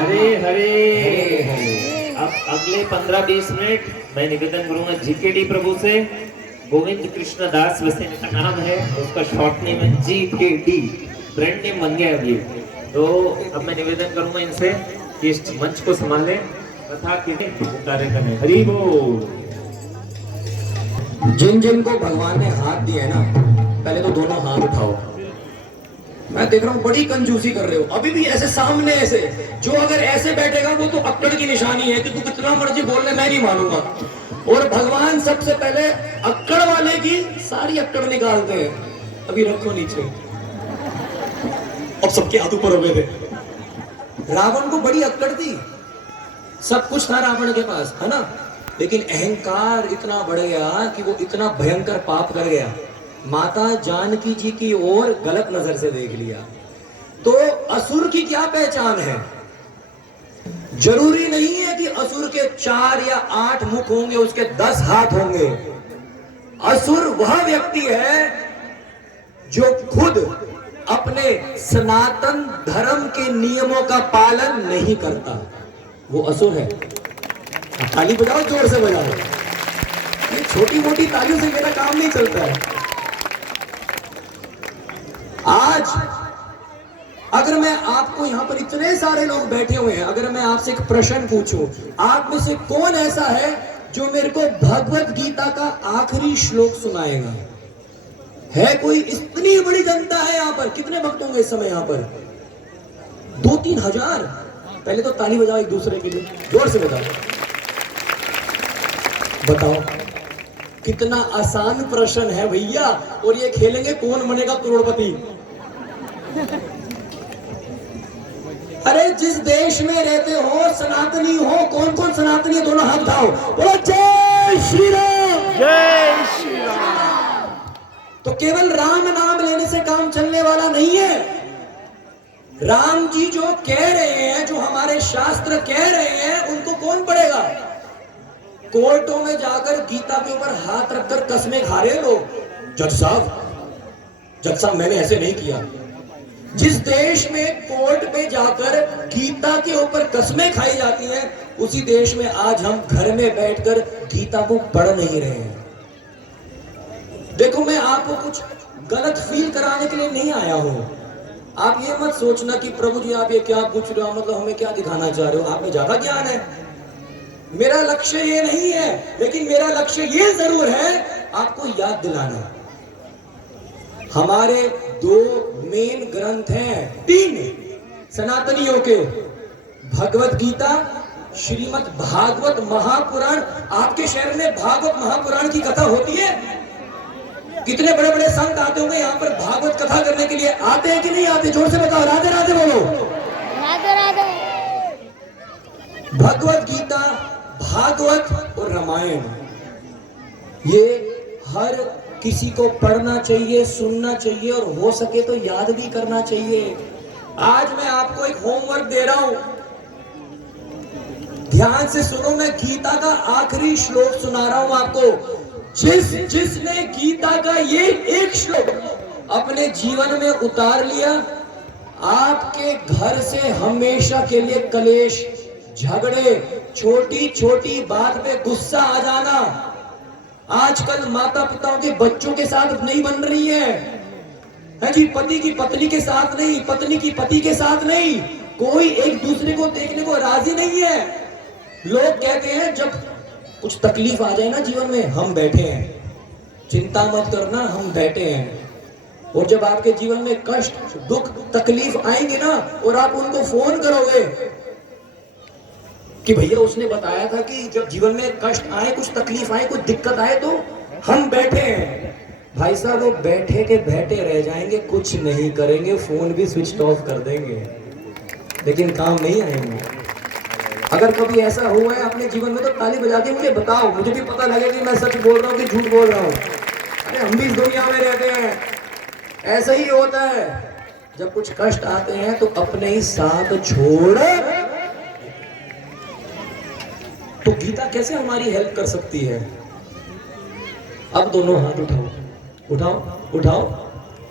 हरे हरे। हरे हरे। अब अगले 15-20 मिनट मैं निवेदन करूंगा जीकेडी प्रभु से। गोविंद कृष्ण दास वैसे इनका नाम है, उसका शॉर्ट नेम है जीकेडी, ब्रांड नेम बन गया अभी। तो अब मैं निवेदन करूंगा इनसे कि इस मंच को संभालें तथा कार्य करें। हरि बोल। जिन जिन को भगवान ने हाथ दिया है ना, पहले तो दोनों हाथ उठाओ। मैं देख रहा हूँ बड़ी कंजूसी कर रहे हो, अभी भी ऐसे सामने ऐसे। जो अगर ऐसे बैठेगा वो तो अक्कड़ की निशानी है कि तू कितना मर्जी बोल ले, मैं नहीं मानूंगा। और भगवान सबसे पहले अक्कड़ वाले की सारी अक्कड़ निकालते हैं। अभी रखो नीचे। अब सबके हाथ ऊपर हो गए थे। रावण को बड़ी अक्कड़ थी, सब कुछ था रावण के पास, है ना, लेकिन अहंकार इतना बढ़ गया कि वो इतना भयंकर पाप कर गया। माता जानकी जी की ओर गलत नजर से देख लिया। तो असुर की क्या पहचान है? जरूरी नहीं है कि असुर के 4 या 8 मुख होंगे, उसके 10 हाथ होंगे। असुर वह व्यक्ति है जो खुद अपने सनातन धर्म के नियमों का पालन नहीं करता, वो असुर है। ताली बजाओ, जोर से बजाओ। ये छोटी मोटी तालियों से मेरा काम नहीं चलता है। आज अगर मैं आपको, यहां पर इतने सारे लोग बैठे हुए हैं, अगर मैं आपसे एक प्रश्न पूछूं, आप में से कौन ऐसा है जो मेरे को भगवत गीता का आखिरी श्लोक सुनाएगा? है कोई? इतनी बड़ी जनता है यहां पर। कितने भक्त होंगे इस समय यहां पर? 2-3 हजार। पहले तो ताली बजाओ एक दूसरे के लिए, जोर से बजाओ। बताओ कितना आसान प्रश्न है भैया। और ये खेलेंगे कौन बनेगा करोड़पति। अरे जिस देश में रहते हो, सनातनी हो, कौन कौन सनातनी है? दोनों हाथ उठाओ, बोलो जय श्री राम। जय श्री राम। तो केवल राम नाम लेने से काम चलने वाला नहीं है। राम जी जो कह रहे हैं, जो हमारे शास्त्र कह रहे हैं, उनको कौन पढ़ेगा? कोर्टों में जाकर गीता के ऊपर हाथ रखकर कस्में खा रहे हैं लोग। जज साहब मैंने ऐसे नहीं किया। जिस देश में कोर्ट में जाकर गीता के ऊपर कस्में खाई जाती हैं, उसी देश में आज हम घर में बैठकर गीता को पढ़ नहीं रहे हैं। देखो, मैं आपको कुछ गलत फील कराने के लिए नहीं आया हूं। आप ये मत सोचना कि प्रभु जी आप ये क्या पूछ रहे हो, मतलब हमें क्या दिखाना चाह रहे हो, आप में ज्यादा ज्ञान है। मेरा लक्ष्य ये नहीं है, लेकिन मेरा लक्ष्य ये जरूर है आपको याद दिलाना। हमारे 2 मेन ग्रंथ हैं, 3 सनातनियों के, भगवत गीता, श्रीमद् भागवत महापुराण। आपके शहर में भागवत महापुराण की कथा होती है? कितने बड़े बड़े संत आते होंगे यहाँ पर भागवत कथा करने के लिए? आते हैं कि नहीं आते? जोर से बताओ। राधे राधे बोलो। राधे राधे। भगवत गीता, भागवत और रामायण, ये हर किसी को पढ़ना चाहिए, सुनना चाहिए और हो सके तो याद भी करना चाहिए। आज मैं आपको एक होमवर्क दे रहा हूं, ध्यान से सुनो। मैं गीता का आखिरी श्लोक सुना रहा हूं आपको। जिसने गीता का ये एक श्लोक अपने जीवन में उतार लिया, आपके घर से हमेशा के लिए कलेश, झगड़े, छोटी छोटी बात पे गुस्सा आ जाना। आजकल माता पिताओं के बच्चों के साथ नहीं बन रही है जी, पति की पत्नी के साथ नहीं, पत्नी की पति के साथ नहीं, कोई एक दूसरे को देखने को राजी नहीं है। लोग कहते हैं जब कुछ तकलीफ आ जाए ना जीवन में, हम बैठे हैं, चिंता मत करना, हम बैठे हैं। और जब आपके जीवन में कष्ट, दुख, तकलीफ आएंगे ना, और आप उनको फोन करोगे कि भैया उसने बताया था कि जब जीवन में कष्ट आए, कुछ तकलीफ आए, कुछ दिक्कत आए तो हम बैठे हैं। भाई साहब वो बैठे के बैठे रह जाएंगे, कुछ नहीं करेंगे, फोन भी स्विच ऑफ कर देंगे, लेकिन काम नहीं आएंगे। अगर कभी ऐसा हुआ है अपने जीवन में तो ताली बजा के मुझे बताओ, मुझे भी पता लगे कि मैं सच बोल रहा हूँ कि झूठ बोल रहा हूँ। अरे हम भी इस दुनिया में रहते हैं, ऐसा ही होता है। जब कुछ कष्ट आते हैं तो अपने ही साथ छोड़। तो गीता कैसे हमारी हेल्प कर सकती है? अब दोनों हाथ उठाओ, उठाओ उठाओ।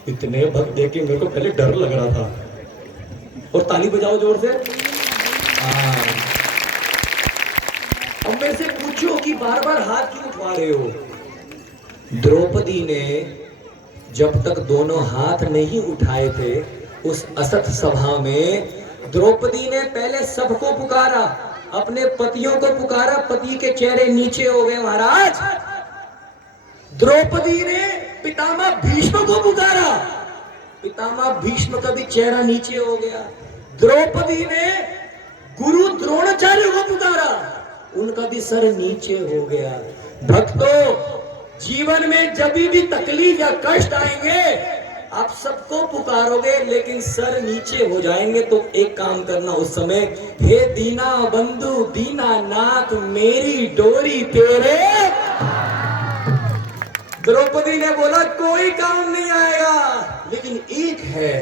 इतने भक्त देख के मेरे को पहले डर लग रहा था। और ताली बजाओ जोर से। हाँ। अब मेरे से पूछो कि बार बार हाथ क्यों उठवा रहे हो? द्रौपदी ने जब तक दोनों हाथ नहीं उठाए थे उस असत सभा में, द्रौपदी ने पहले सबको पुकारा, अपने पतियों को पुकारा, पति के चेहरे नीचे हो गए महाराज। द्रौपदी ने पितामह भीष्म को पुकारा, पितामह भीष्म का भी चेहरा नीचे हो गया। द्रौपदी ने गुरु द्रोणाचार्य को पुकारा, उनका भी सर नीचे हो गया। भक्तों, जीवन में जब भी तकलीफ या कष्ट आएंगे आप सबको पुकारोगे लेकिन सर नीचे हो जाएंगे, तो एक काम करना उस समय, हे दीना बंधु दीना नाथ मेरी डोरी तेरे। द्रौपदी ने बोला कोई काम नहीं आएगा, लेकिन एक है,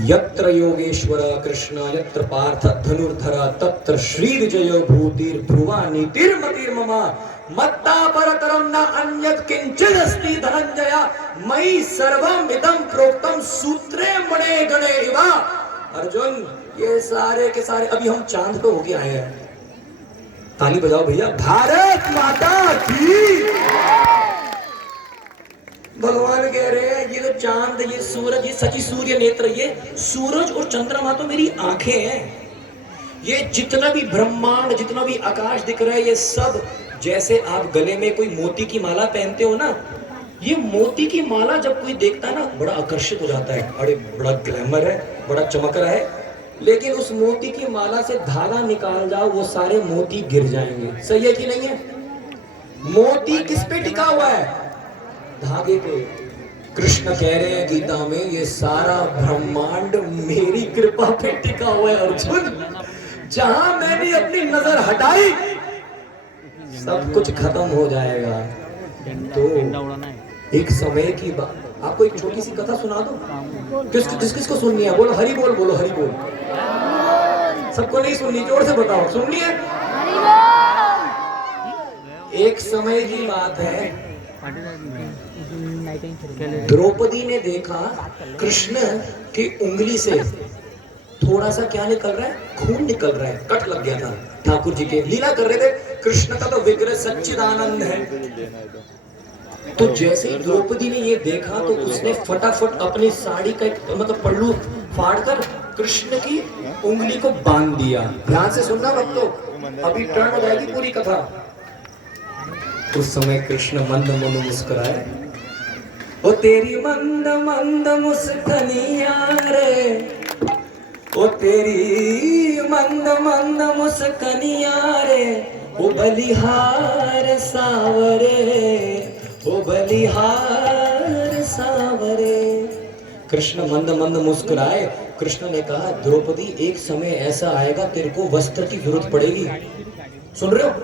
यत्र योगेश्वर कृष्ण यत्र पार्थ धनुर्धर तत्र श्री विजयो भूतिर ध्रुवा नीतिर्मतिर्मम मत्ता परतरम न अन्यत् किंचित् अस्ति धनंजय मयि सर्वम इदं प्रोक्तम सूत्रे मणे गणे इव। अर्जुन, ये सारे के सारे अभी हम चांद पे होके आए हैं। ताली बजाओ भैया, भारत माता की। भगवान कह रहे हैं ये तो चांद, ये सूरज, ये सची सूर्य नेत्र, ये सूरज और चंद्रमा तो मेरी आंखें हैं। ये जितना भी ब्रह्मांड, जितना भी आकाश दिख रहा है, ये सब जैसे आप गले में कोई मोती की माला पहनते हो ना, ये मोती की माला जब कोई देखता है ना बड़ा आकर्षित हो जाता है, अरे बड़ा ग्लैमर है, बड़ा चमक रहा है। लेकिन उस मोती की माला से धागा निकाल जाओ, वो सारे मोती गिर जाएंगे। सही है कि नहीं है? मोती किस पे टिका हुआ है? धागे पे। कृष्ण कह रहे हैं गीता में, ये सारा ब्रह्मांड मेरी कृपा पे टिका हुआ है अर्जुन। जहां मैंने अपनी नजर हटाई सब कुछ खत्म हो जाएगा। तो एक समय की बात, आपको एक छोटी सी कथा सुना दो। किसको सुननी है? बोलो हरि बोल, बोलो हरि बोल। सबको नहीं सुननी, जोर से बताओ, सुननी है? एक समय की बात है, द्रौपदी ने देखा कृष्ण की उंगली से थोड़ा सा क्या निकल रहा है, खून निकल रहा है, कट लग गया था। ठाकुर जी के लीला कर रहे थे, कृष्ण का तो विग्रह सच्चिदानंद है। तो जैसे ही द्रौपदी ने ये देखा तो उसने फटाफट अपनी साड़ी का एक मतलब पल्लू फाड़कर कृष्ण की उंगली को बांध दिया। ध्यान से सुनना भक्तों, अभी टर्न हो जाएगी पूरी कथा। उस समय कृष्ण मंद मंद मुस्कुराए, ओ तेरी मंद मंद मुस्कनिया रे, ओ तेरी मंद मंद मुस्कनिया रे, ओ बलिहार सावरे, ओ बलिहार सावरे। कृष्ण मंद मंद मुस्कुराए। कृष्ण ने कहा, द्रौपदी एक समय ऐसा आएगा तेरे को वस्त्र की जरूरत पड़ेगी। सुन रहे हो?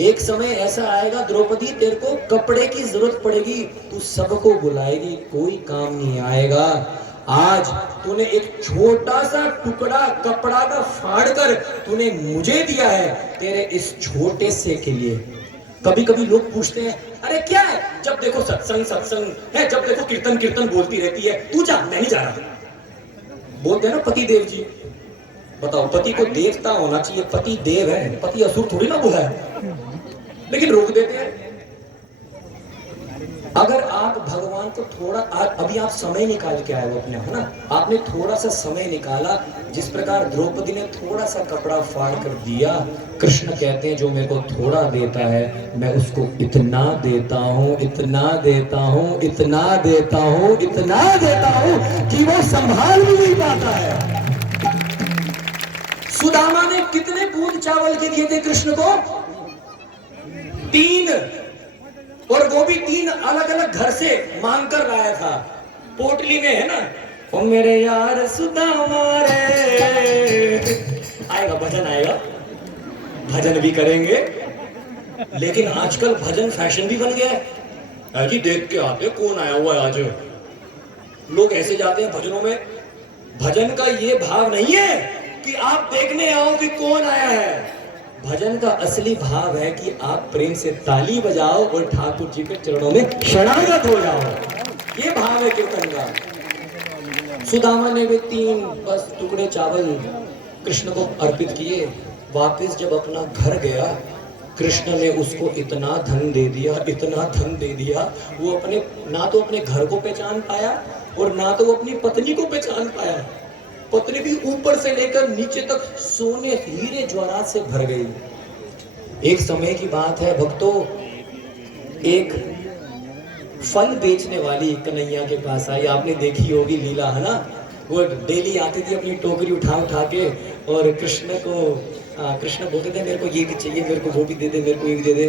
एक समय ऐसा आएगा द्रौपदी तेरे को कपड़े की जरूरत पड़ेगी, तू सबको बुलाएगी, कोई काम नहीं आएगा। आज तूने एक छोटा सा टुकड़ा कपड़ा का फाड़ कर तूने मुझे दिया है, तेरे इस छोटे से के लिए। कभी कभी लोग पूछते हैं, अरे क्या है, जब देखो सत्संग सत्संग है, जब देखो कीर्तन कीर्तन बोलती रहती है, तू जा, मैं नहीं जा रहा। बोलते हैं ना पति देव जी। बताओ, पति को देवता होना चाहिए, पति देव है, पति असुर थोड़ी ना वो है, लेकिन रोक देते हैं। अगर आप भगवान को थोड़ा, अभी आप समय निकाल के आए हो अपने, है ना, आपने थोड़ा सा समय निकाला, जिस प्रकार द्रौपदी ने थोड़ा सा कपड़ा फाड़ कर दिया। कृष्ण कहते हैं जो मेरे को थोड़ा देता है मैं उसको इतना देता हूँ, इतना देता हूँ, इतना देता हूँ, इतना देता हूँ कि वो संभाल भी नहीं पाता है। सुदामा ने कितने बूंद चावल के दिए थे कृष्ण को? 3, और वो भी 3 अलग अलग घर से मांग कर लाया था, पोटली में, है ना। ओ मेरे यार सुदामा रे, आएगा भजन, आएगा भजन भी करेंगे। लेकिन आजकल भजन फैशन भी बन गया है जी, देख के आते कौन आया हुआ है आज। लोग ऐसे जाते हैं भजनों में। भजन का ये भाव नहीं है कि आप देखने आओ कि कौन आया है। भजन का असली भाव है कि आप प्रेम से ताली बजाओ और ठाकुर जी के चरणों में शरणागत हो जाओ। ये भाव है कीर्तन का। सुदामा ने भी 3 बस टुकड़े चावल कृष्ण को अर्पित किए। वापस जब अपना घर गया, कृष्ण ने उसको इतना धन दे दिया, इतना धन दे दिया, वो अपने ना तो अपने घर को पहचान पाया और ना तो वो अपनी पत्नी को पहचान पाया। पत्नी भी ऊपर से लेकर नीचे तक सोने हीरे जवाहरात से भर गई। एक समय की बात है भक्तों, एक फल बेचने वाली कन्हैया के पास आई। आपने देखी होगी लीला, है ना? वो डेली आती थी अपनी टोकरी उठा उठा के और कृष्ण बोलते थे मेरे को ये भी चाहिए, मेरे को वो भी दे दे, मेरे को ये भी दे दे।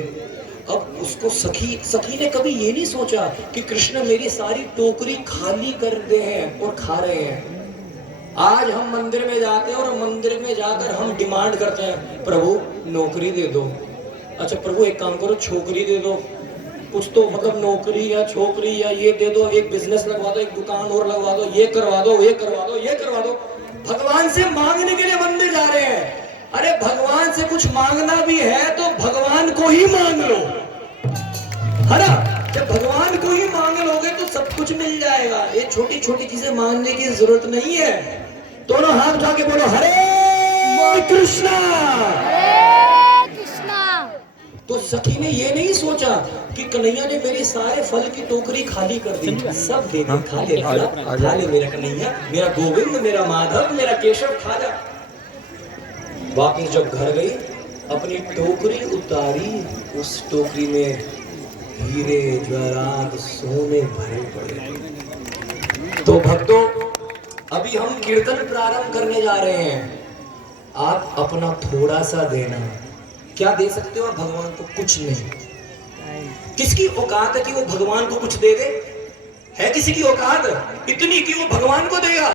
अब उसको सखी ने कभी ये नहीं सोचा कि कृष्ण मेरी सारी टोकरी खाली कर दे हैं और खा रहे हैं। आज हम मंदिर में जाते हैं और मंदिर में जाकर हम डिमांड करते हैं, प्रभु नौकरी दे दो। अच्छा प्रभु एक काम करो, छोकरी दे दो, कुछ तो मतलब नौकरी या छोकरी या ये दे दो, एक बिजनेस लगवा दो, एक दुकान और लगवा दो, ये करवा दो, ये करवा दो, ये करवा दो। भगवान से मांगने के लिए मंदिर जा रहे हैं। अरे भगवान से कुछ मांगना भी है तो भगवान को ही मांग लो, है ना? जब भगवान को ही मांग लोगे तो सब कुछ मिल जाएगा। ये छोटी छोटी चीजें मांगने की जरूरत नहीं है। दोनों हाथ उठा के बोलो हरे कृष्णा। हरे कृष्णा। तो सखी ने ये नहीं सोचा कि कन्हैया ने मेरे सारे फल की टोकरी खाली कर दी, सब दे दे, खा ले, खा ले मेरा कन्हैया, मेरा गोविंद, मेरा माधव, मेरा केशव, खा जा। वापिस जब घर गई, अपनी टोकरी उतारी, उस टोकरी में हीरे जवाहरात सोने भरे पड़े। तो भक्तों अभी हम कीर्तन प्रारंभ करने जा रहे हैं। आप अपना थोड़ा सा देना, क्या दे सकते हो आप भगवान को? कुछ नहीं। किसकी औकात है कि वो भगवान को कुछ दे दे? है किसी की औकात इतनी कि वो भगवान को देगा?